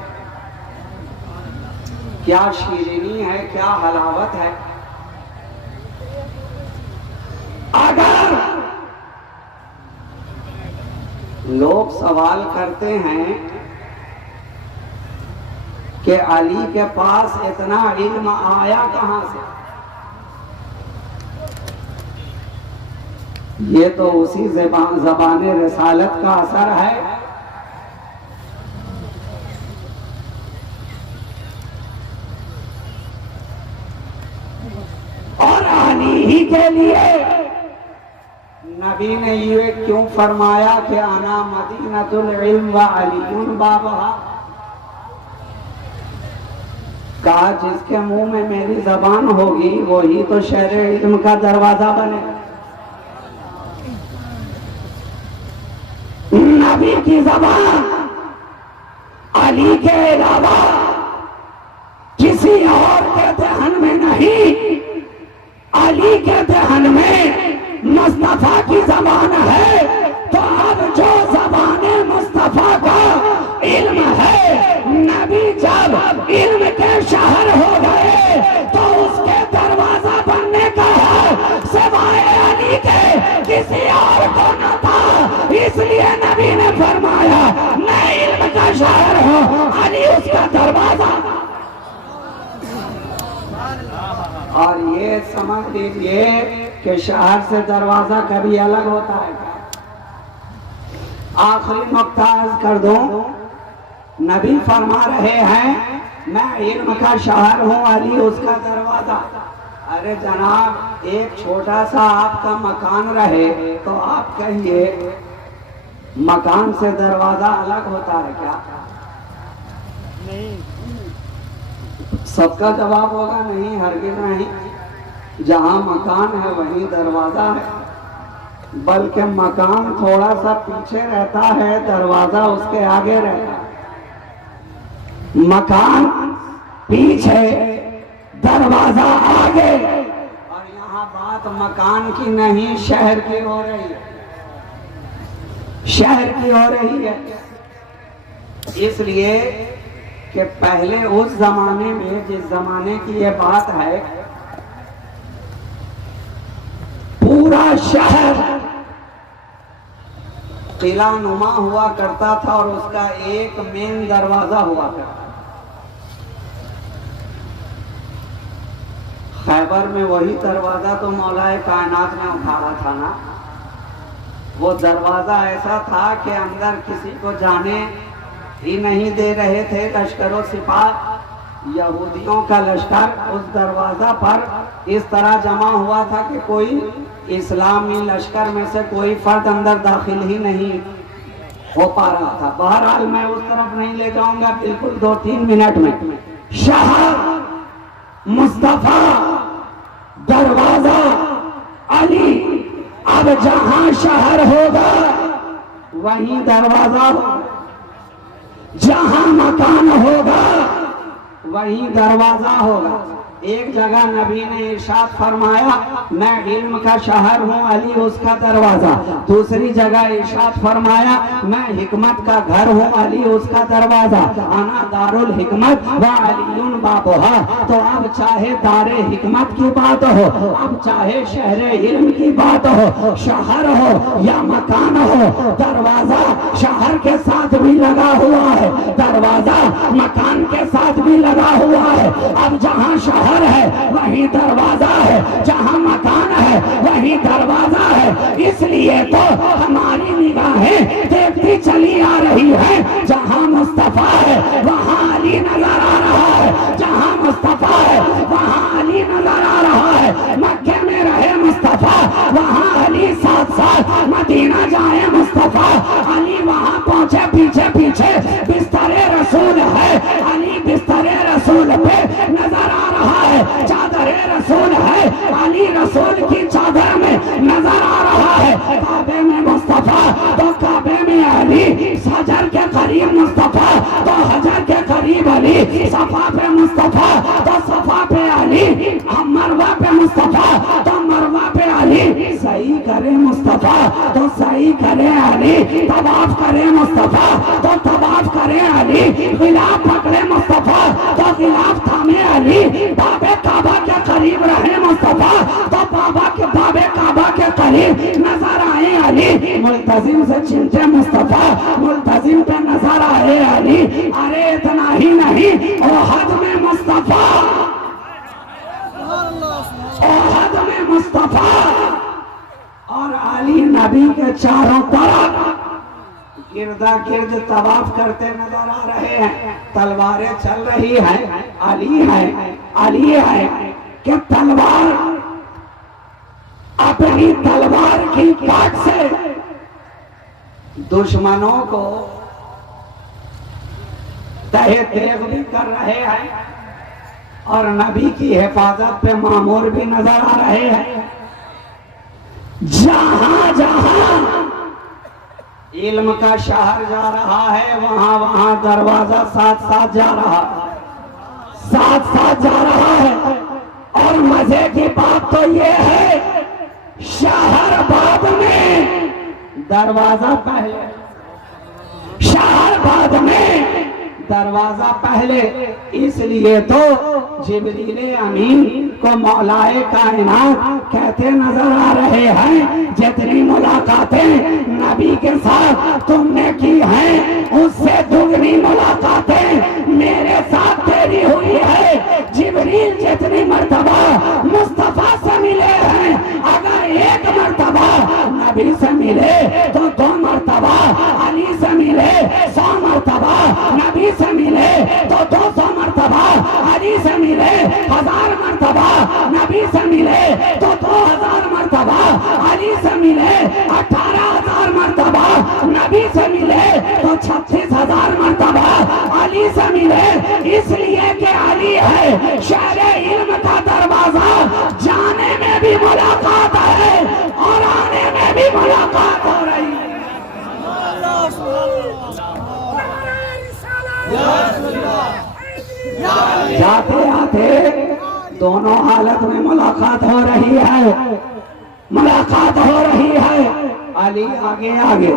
क्या शीरीनी है, क्या हलावत है। अगर लोग सवाल करते हैं कि अली के पास इतना इल्म आया कहां से, ये तो उसी ज़बान रिसालत का असर है। और अली ही के लिए नबी ने ये क्यों फरमाया कि आना मदीनतुल इल्म व अलीयुन बाबहा। कहा जिसके मुंह में मेरी जबान होगी वही तो शहर इल्म का दरवाजा बने। नबी की जबान अली के अलावा किसी और के दहन में नहीं, अली के दहन में मुस्तफा की जबान है। तो अब जो जबाने मुस्तफा का इल्म है, नबी जब इल्म के शहर हो गए तो उसके दरवाजा बनने का है सिवाय अली के किसी और को न था। इसलिए नबी ने फरमाया मैं इल्म का शहर हूँ, अली उसका दरवाजा। और ये समझ लीजिए कि शहर से दरवाजा कभी अलग होता है। आखिरी नुक्ता अर्ज कर दूं, नबी फरमा रहे हैं मैं इल्म का शहर हूँ, अली उसका दरवाजा। अरे जनाब, एक छोटा सा आपका मकान रहे तो आप कहिए मकान से दरवाजा अलग होता है क्या? नहीं। सबका जवाब होगा नहीं, हरगिज़ नहीं। जहां मकान है वहीं दरवाजा है, बल्कि मकान थोड़ा सा पीछे रहता है, दरवाजा उसके आगे रहता है। मकान पीछे, दरवाजा आगे। यहाँ बात मकान की नहीं शहर की हो रही है, शहर की हो रही है। इसलिए कि पहले उस जमाने में, जिस जमाने की ये बात है, पूरा शहर किला नुमा हुआ करता था और उसका एक मेन दरवाजा हुआ करता। खैबर में वही दरवाजा तो मौलाए कायनात ने उठाया था ना। वो दरवाजा ऐसा था कि अंदर किसी को जाने ही नहीं दे रहे थे। लश्करों सिपाह, यहूदियों का लश्कर उस दरवाजा पर इस तरह जमा हुआ था कि कोई इस्लामी लश्कर में से कोई फर्द अंदर दाखिल ही नहीं हो पा रहा था। बहरहाल मैं उस तरफ नहीं ले जाऊंगा, बिल्कुल 2-3 मिनट में। शहर मुस्तफा, दरवाजा अली। अब जहां शहर होगा वहीं दरवाजा होगा, जहां मकान होगा वहीं दरवाजा होगा। एक जगह नबी ने इरशाद फरमाया, मैं इल्म का शहर हूँ, अली उसका दरवाजा। दूसरी जगह इरशाद फरमाया, मैं हिकमत का घर हूँ, अली उसका दरवाजा। आना दारुल हिकमत व अलीयुन बाबुहा। तो अब चाहे दारे हिकमत की बात हो, अब चाहे शहरे इल्म की बात हो, शहर हो या मकान हो, दरवाजा शहर के साथ भी लगा हुआ है, दरवाजा मकान के साथ भी लगा हुआ है। अब जहाँ शहर है वही दरवाजा है, जहाँ मकान है वही दरवाजा है। इसलिए तो हमारी निगाहें देखती चली आ रही है, जहाँ मुस्तफा है वहाँ अली नजर आ रहा है, जहाँ मुस्तफा है वहाँ अली नजर आ रहा है। मक्के में रहे मुस्तफा, वहाँ अली साथ साथ मदीना जाए मुस्तफा, अली वहाँ पहुँचे पीछे पीछे। बिस्तरे रसूल है, अली बिस्तरे रसूल पे नजर आ रहा है। चादरे रसूल है, अली रसूल की चादर में नजर आ रहा है। काबे में मुस्तफा तो काबे में अली, हजर के करीब मुस्तफा तो हजर के करीब अली, सफा पे मुस्तफा तो सफा पे अली, मरवा पे मुस्तफा तो मरवा पे अली। सही करे मुस्तफा तो सही करे अली, तवाफ करे मुस्तफा तो तवाफ करे अली, खिलाफ पकड़े मुस्तफा तो खिलाफ थामे अली। बाबे काबा के करीब रहे मुस्तफा तो बाबे काबा के करीब नजर आए अली। मुल्तजिम से चिंते मुस्तफा, मुल्तजिम पे नजर आए अली। अरे इतना ही नहीं, ओहद में मुस्तफा, ओहद में मुस्तफा और अली नबी के चारों तरफ गिरदा गिर्द तवाफ करते नजर आ रहे हैं। तलवारें चल रही हैं, अली है, अली है कि तलवार अपनी तलवार की काट से दुश्मनों को तहे तेग भी कर रहे हैं और नबी की हिफाजत पे मामूर भी नजर आ रहे हैं। जहां जहां इल्म का शहर जा रहा है वहां वहां दरवाजा साथ साथ जा रहा है, साथ साथ जा रहा है। और मजे की बात तो ये है, शहर बाद में दरवाजा पहले, शहर बाद में दरवाजा पहले। इसलिए तो जिब्रील अमीन को मौलाए कायनात कहते नजर आ रहे हैं, जितनी मुलाकातें नबी के साथ तुमने की हैं उससे दुगनी मुलाकातें मेरे साथ तेरी हुई है। जिब्रील जितनी मर्तबा मुस्तफा से मिले हैं, अगर एक मर्तबा नबी से मिले तो 2 मर्तबा, अली से मिले 100 मर्तबा, नबी से मिले तो 200 मर्तबा, अली से मिले 1000 मर्तबा, नबी से मिले तो 2000 मर्तबा, अली से मिले 18,000 मर्तबा, नबी से मिले तो 36,000 मर्तबा, अली से मिले। इसलिए कि अली है शहरे इल्म का दरवाजा, जाने में भी मुलाकात है और आने में भी मुलाकात हो रही है। जाते आते दोनों हालत में मुलाकात हो रही है, मुलाकात हो रही है। अली आगे आगे,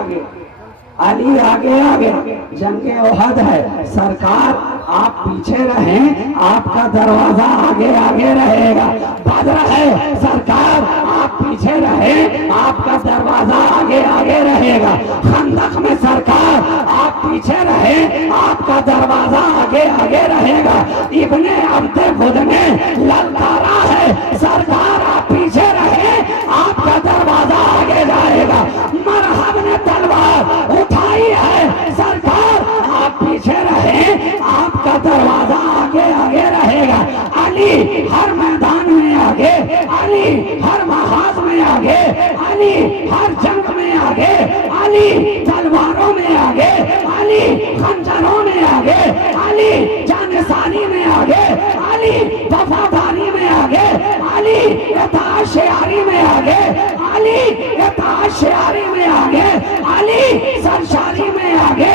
अली आगे आगे, जंगे ओहद है। सरकार आप पीछे रहें, आपका दरवाजा आगे आगे रहेगा। बद्र है, सरकार आप पीछे रहें, आपका दरवाजा आगे आगे रहेगा। खंदक में सरकार आप पीछे रहें, आपका दरवाजा आगे आगे रहेगा। इब्ने अब्दे बुद ने ललकारा है, सरकार आप पीछे रहें, आपका दरवाजा आगे जाएगा। मरहब ने तलवार उठाई है, सरकार आप पीछे रहें, आपका दरवाजा आगे आगे रहेगा। अली हर मैदान में आगे, अली हर महाज में आगे, अली हर जंग में आगे, अली तलवारों में आगे, अली खंजरों में आगे, अली जानसानी में आगे, अली वफादारी में आगे, अली इताअत-शेयारी में आगे, अली इताअत-शेयारी में आगे, अली सरशारी में आगे,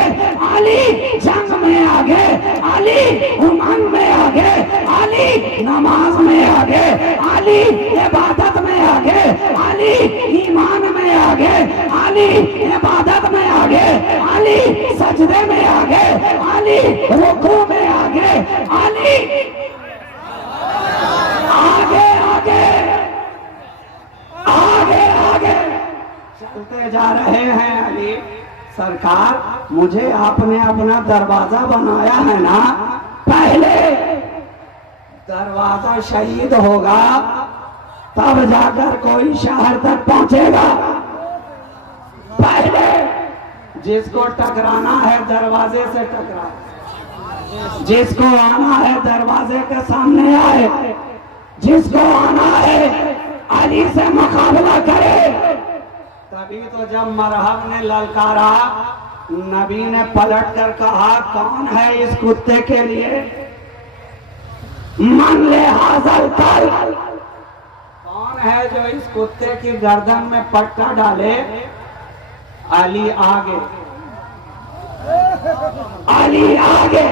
अली जंग में आगे, अली उमंग में आगे, अली नमाज में आगे, अली इबादत में आगे, अली ईमान में आगे, अली इबादत में आगे, अली सजदे में आगे, अली रुकू में आगे, अली आगे आगे आगे आगे चलते जा रहे हैं। अली सरकार मुझे आपने अपना दरवाजा बनाया है ना, पहले दरवाजा शहीद होगा तब जाकर कोई शहर तक पहुंचेगा। पहले जिसको टकराना है दरवाजे से टकराए, जिसको आना है दरवाजे के सामने आए, जिसको आना है अली से मुकाबला करे। तभी तो जब मरहब ने ललकारा, नबी ने पलट कर कहा, कौन है इस कुत्ते के लिए मन ले हाजल कल, कौन है जो इस कुत्ते की गर्दन में पट्टा डाले। अली आगे, अली आगे,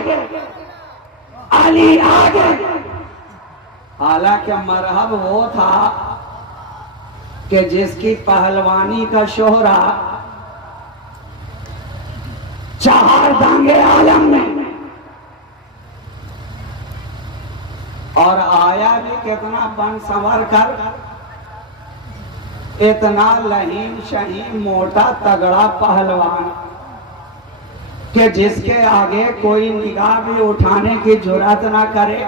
अली आगे। हालांकि मरहब वो था कि जिसकी पहलवानी का शोहरा चार दांगे आलम में, और आया भी कितना बन संवर कर, इतना लहीम शहीम मोटा तगड़ा पहलवान कि जिसके आगे कोई निगाह भी उठाने की जुर्रत ना करे।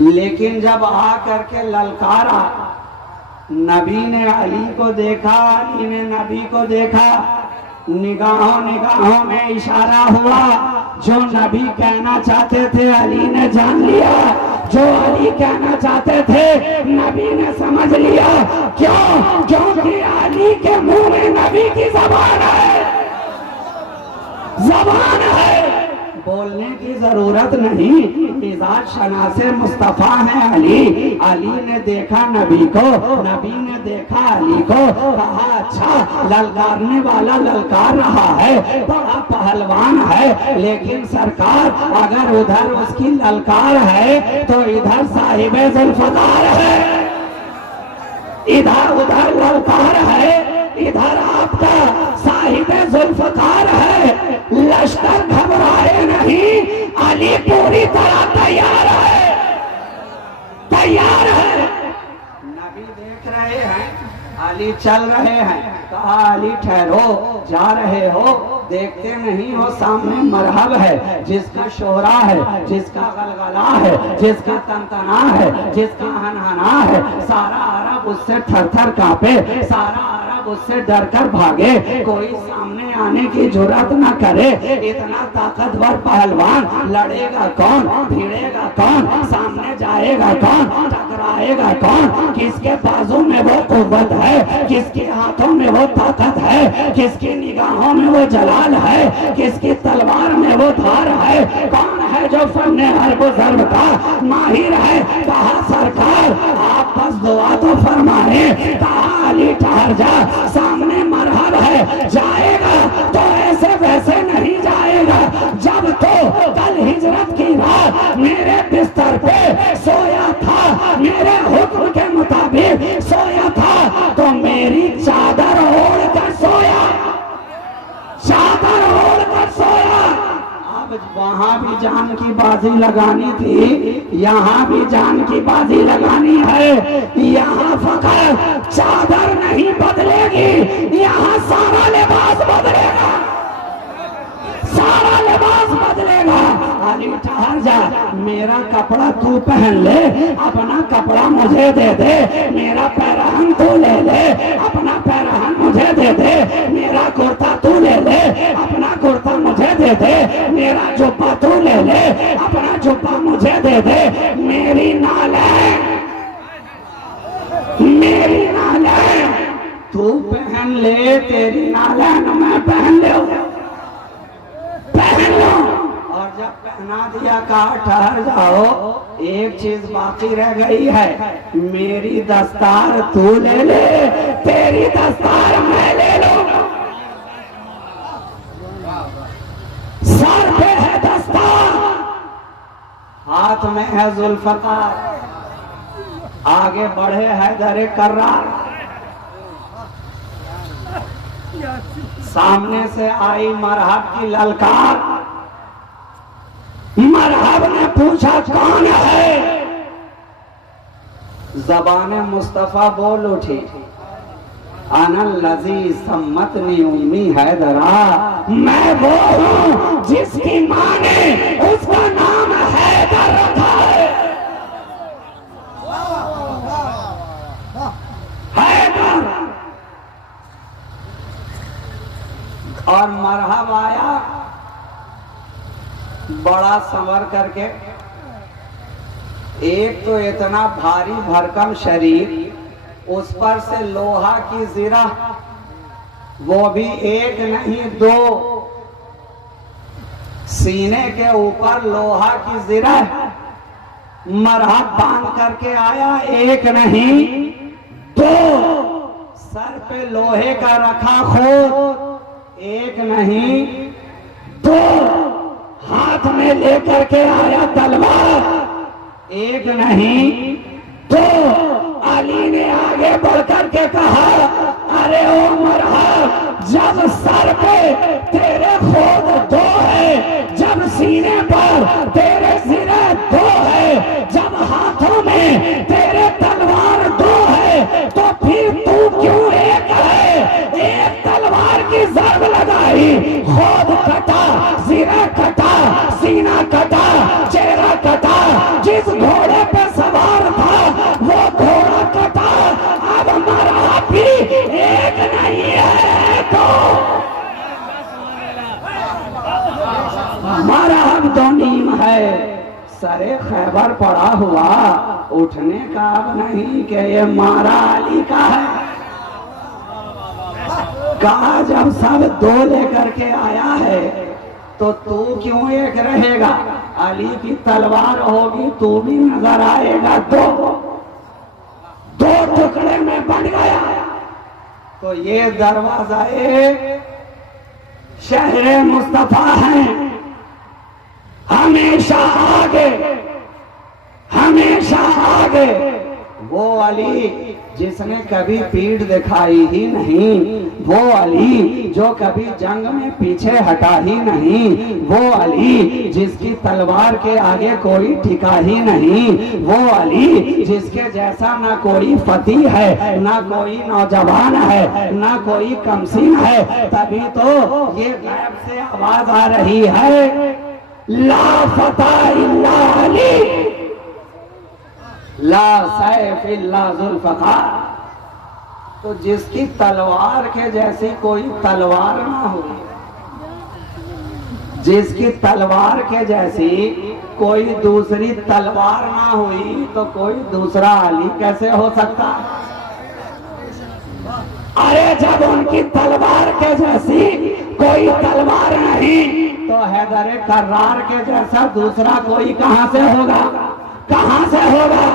लेकिन जब आ करके ललकारा, नबी ने अली को देखा, अली ने नबी को देखा, निगाहों निगाहों में इशारा हुआ। जो नबी कहना चाहते थे अली ने जान लिया, जो अली कहना चाहते थे नबी ने समझ लिया। क्यों? क्योंकि अली के मुंह में नबी की जबान है, जबान है, बोलने की जरूरत नहीं। मिजाज शनासे मुस्तफा है अली। अली ने देखा नबी को, नबी ने देखा अली को, कहा अच्छा ललकारने वाला ललकार रहा है, बड़ा पहलवान है, लेकिन सरकार अगर उधर उसकी ललकार है तो इधर साहिबे जुल्फकार है, इधर उधर ललकार है, इधर आपका साहिबे जुल्फकार है। लश्कर घबराए नहीं, अली पूरी तरह तैयार है, तैयार है। नबी देख रहे हैं, अली चल रहे हैं, कहा अली ठहरो, जा रहे हो, देखते नहीं हो सामने मरहब है, जिसका शोहरा है, जिसका गलगला है, जिसका तनतना है, जिसका हनहना है। सारा अरब उससे थर थर कांपे, सारा अरब उससे डर कर भागे, कोई सामने आने की जुर्रत न करे। इतना ताकतवर पहलवान, लड़ेगा कौन, भिड़ेगा कौन, सामने जाएगा कौन, टकराएगा कौन, किसके बाजू में वो कुव्वत है, किसके हाथों में वो ताकत है, किसकी निगाहों में वो जलाल है, किसकी तलवार में वो धार है। कौन है जो फन्ने हर्ब ज़र्ब का माहिर है। कहा सरकार आप बस दुआ तो फरमाए। कहा अली ठहर जा, सामने मरहब है, जाएगा तो ऐसे वैसे नहीं जाएगा। जब तो कल हिजरत की रात मेरे बिस्तर पे सोया अब वहां भी जान की बाजी लगानी थी, यहाँ भी जान की बाजी लगानी है। यहाँ फकत चादर नहीं बदलेगी, यहाँ सारा लिबास बदलेगा, सारा लिबास बदलेगा। अली ठहर जा, मेरा कपड़ा तू पहन ले, अपना कपड़ा मुझे दे दे। मेरा पैरहन तू ले ले, अपना पैरहन मुझे दे दे। मेरा कुर्ता तू ले ले, अपना कुर्ता मुझे दे दे। मेरा जुब्बा तू ले ले, अपना जुब्बा मुझे दे दे। मेरी नालें, मेरी नालें तू पहन ले, तेरी नालें मैं पहन ले, पहन लो। और जब पहना दिया कहा ठहर जाओ, एक चीज बाकी रह गई है, मेरी दस्तार तू ले ले, तेरी दस्तार मैं ले लूंगा। सर पे है दस्तार, हाथ में है जुल्फकार, आगे बढ़े हैदर कर्रार। सामने से आई मरहब की ललकार। मरहब ने पूछा कौन है? ज़बाने मुस्तफा बोल उठी, अनल लज़ी सम्मतनी उम्मी हैदरा, मैं वो हूँ जिसकी माँ ने उसका नाम हैदर रखा है। हैदर। और मरहब आया बड़ा संवर करके, एक तो इतना भारी भरकम शरीर, उस पर से लोहा की जिरा, वो भी एक नहीं दो, सीने के ऊपर लोहा की जिरा मरहब बांध करके आया, एक नहीं दो, सर पे लोहे का रखा खोद, एक नहीं दो, हाथ में लेकर के आया तलवार, एक नहीं दो। अली ने आगे बढ़कर के कहा, अरे ओ मरहब, जब सर पे तेरे खोद दो है, जब सीने पर तेरे सिरे दो है, जब हाथों में तेरे तलवार दो है, तो फिर तू क्यों एक है? एक तलवार की जर्ब लगाई, खोद कटा, सिरा कटा, सीना कटा, चेहरा कटा, जिस घोड़े पे सवार था वो घोड़ा कटा। अब मरहब भी एक नहीं है, तो मरहब तो नीम है, सरे खैबर पड़ा हुआ, उठने का अब नहीं कि ये मारा अली का है। कहा जब सब दो लेकर के आया है, तो तू क्यों एक रहेगा? अली की तलवार होगी, तू भी नजर आएगा, दो टुकड़े में बन गया। तो ये दरवाज़े शहरे मुस्तफा हैं, हमेशा आगे, हमेशा आगे। वो अली जिसने कभी पीठ दिखाई ही नहीं, वो अली जो कभी जंग में पीछे हटा ही नहीं, वो अली जिसकी तलवार के आगे कोई टिका ही नहीं, वो अली जिसके जैसा ना कोई फतीह है, ना कोई नौजवान है, ना कोई कमसीन है। तभी तो ये गैब से आवाज आ रही है, ला फता इल्ला अली, ला सैफ इल्ला जुल्फ़कार। तो जिसकी तलवार के जैसी कोई तलवार ना हो, जिसकी तलवार के जैसी कोई दूसरी तलवार ना हुई, तो कोई दूसरा अली कैसे हो सकता? अरे जब उनकी तलवार के जैसी कोई तलवार नहीं, तो हैदर कर्रार के जैसा दूसरा कोई कहां से होगा? कहां से होगा?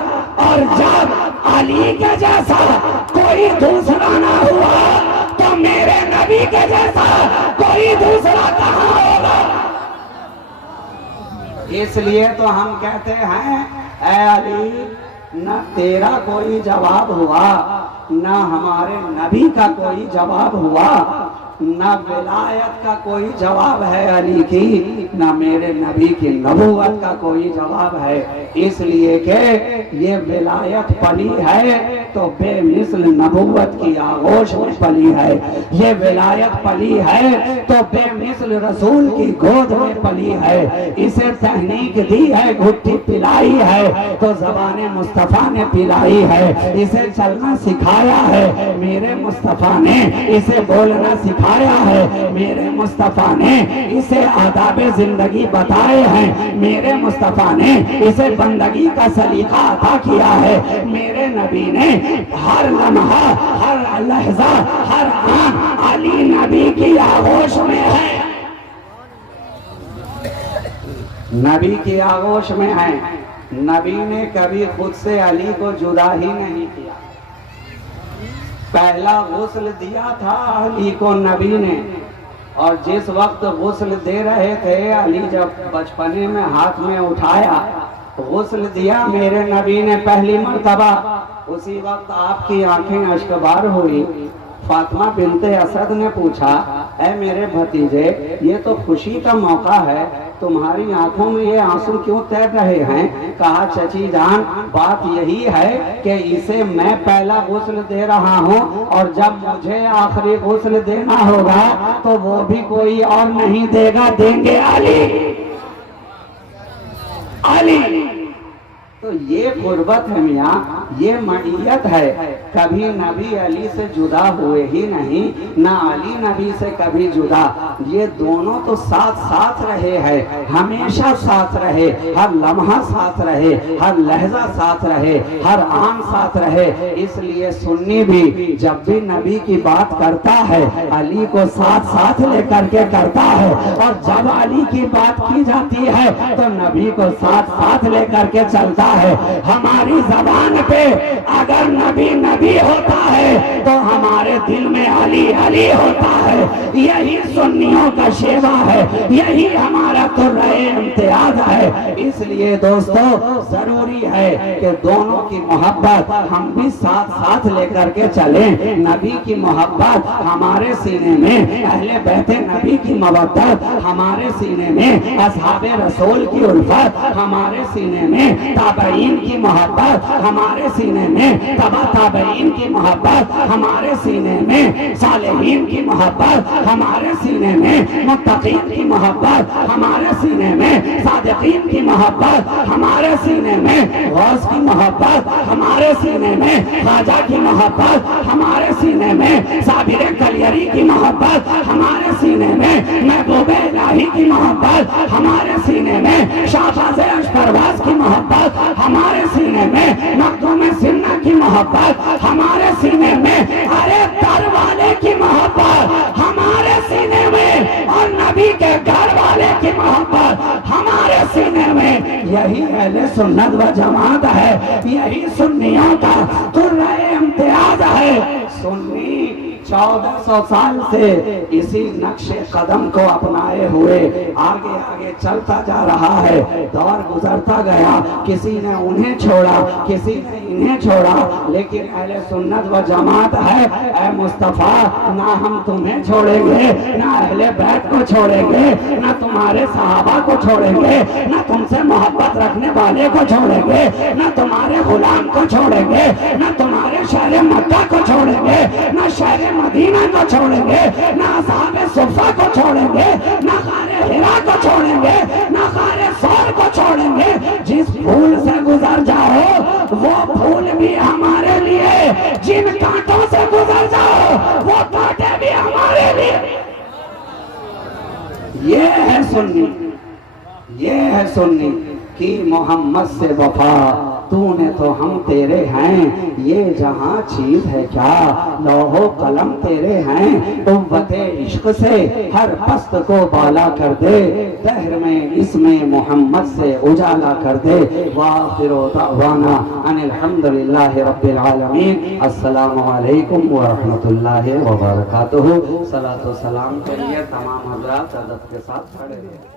और जब अली के जैसा कोई दूसरा ना हुआ, तो मेरे नबी के जैसा कोई दूसरा कहां होगा? इसलिए तो हम कहते हैं, ऐ अली, न तेरा कोई जवाब हुआ, न हमारे नबी का कोई जवाब हुआ, न विलायत का कोई जवाब है अली की, न मेरे नबी की नबूवत का कोई जवाब है। इसलिए कि ये विलायत पली है तो बेमिसल नबूवत की आगोश में पली है, ये विलायत पली है तो बेमिसल रसूल की गोद में पली है। इसे तहनीक दी है, घुट्टी पिलाई है तो ज़बाने मुस्तफ़ा ने पिलाई है। इसे चलना सिखाया है मेरे मुस्तफ़ा ने, इसे बोलना सिखाया है मेरे मुस्तफ़ा ने, इसे आदाबे जिंदगी बताए हैं मेरे मुस्तफ़ा ने, इसे बंदगी का सलीका अता किया है मेरे नबी ने। हर लम्हा, हर लहजा, हर आन अली नबी की आगोश में है, नबी की आगोश में है। नबी ने कभी खुद से अली को जुदा ही नहीं किया। पहला गुस्ल दिया था अली को नबी ने, और जिस वक्त गुस्ल दे रहे थे अली जब बचपने में हाथ में उठाया गुस्ल दिया मेरे नबी ने पहली मर्तबा, उसी वक्त आपकी आंखें अश्कबार हुई। फातिमा बिनते असद ने पूछा, ऐ मेरे भतीजे ये तो खुशी का मौका है, तुम्हारी आंखों में ये आंसू क्यों तैर रहे हैं? कहा चची जान बात यही है कि इसे मैं पहला गुस्ल दे रहा हूँ और जब मुझे आखिरी गुस्ल देना होगा तो वो भी कोई और नहीं देगा, देंगे अली। अली तो ये गुर्बत है मियाँ, ये मईयत है। कभी नबी अली से जुदा हुए ही नहीं, ना अली नबी से कभी जुदा। ये दोनों तो साथ साथ रहे हैं, हमेशा साथ रहे, हर लम्हा साथ रहे, हर लहजा साथ रहे, हर आन साथ रहे। इसलिए सुन्नी भी जब भी नबी की बात करता है अली को साथ साथ लेकर के करता है, और जब अली की बात की जाती है तो नबी को साथ साथ लेकर के चलता है। हमारी जबान पे अगर नबी नबी होता है तो हमारे दिल में अली अली होता है। यही सुन्नियों का शेवा है, यही हमारा तुर्रे इम्तियाज है। इसलिए दोस्तों जरूरी है कि दोनों की मोहब्बत हम भी साथ साथ लेकर के चलें। नबी की मोहब्बत हमारे सीने में, अहले बैते नबी की मवद्दत हमारे सीने में, असहाबे रसूल की उल्फत हमारे सीने में, ताबईन की मोहब्बत हमारे सीने में, तबा ताबईन की मोहब्बत हमारे सीने में, सालेहीन की मोहब्बत हमारे सीने में, मुत्तकीन की मोहब्बत हमारे सीने में, सादिकीन की मोहब्बत हमारे सीने में, गौस की मोहब्बत हमारे सीने में, ख्वाजा की मोहब्बत हमारे सीने में, साबिर कलियरी की मोहब्बत हमारे सीने में, महबूबे इलाही की मोहब्बत हमारे सीने में, शाहबाज़े अशफरवास की मोहब्बत हमारे सीने में, मखदूम सिन्ना की मोहब्बत हमारे सीने में, अरे दर वाले की मोहब्बत हमारे सीने में, और नबी के घर वाले की मोहब्बत हमारे सीने में। यही अहले सुन्नत व जमात है, यही सुन्नियों का तुर्रे इम्तियाज है। सुन्नी 1400 साल से इसी नक्शे कदम को अपनाए हुए आगे आगे चलता जा रहा है। दौर गुजरता गया, किसी ने उन्हें छोड़ा, किसी ने इन्हें छोड़ा, लेकिन अहले सुन्नत व जमात है, ऐ मुस्तफ़ा ना हम तुम्हें छोड़ेंगे, ना अहले बैत को छोड़ेंगे, ना तुम्हारे सहाबा को छोड़ेंगे, ना तुमसे मोहब्बत रखने वाले को छोड़ेंगे, ना तुम्हारे गुलाम को छोड़ेंगे, ना तुम्हारे शहर मक्का को छोड़ेंगे, ना शहर मदीना को छोड़ेंगे, ना असहाबे सुफ़ा को छोड़ेंगे, ना गारे हिरा को छोड़ेंगे, ना गारे सौर को छोड़ेंगे। जिस फूल से गुजर जाओ वो फूल भी हमारे लिए, जिन कांटों से गुजर जाओ वो कांटे भी हमारे लिए। ये है सुन्नी, ये है सुन्नी कि मोहम्मद से वफा तूने तो हम तेरे हैं, ये जहां चीज है क्या लौहो कलम तेरे हैं। कुव्वते इश्क से हर पस्त को बाला कर दे, दहर में इसमें मोहम्मद से उजाला कर दे। वाखिरु दावाना अनिल हम्दुलिल्लाहि रब्बिल आलमीन। अस्सलामु अलैकुम व रहमतुल्लाहि व बरकातुहू। सलातो सलाम करिए तमाम हज़रात अदब के साथ खड़े रहिए।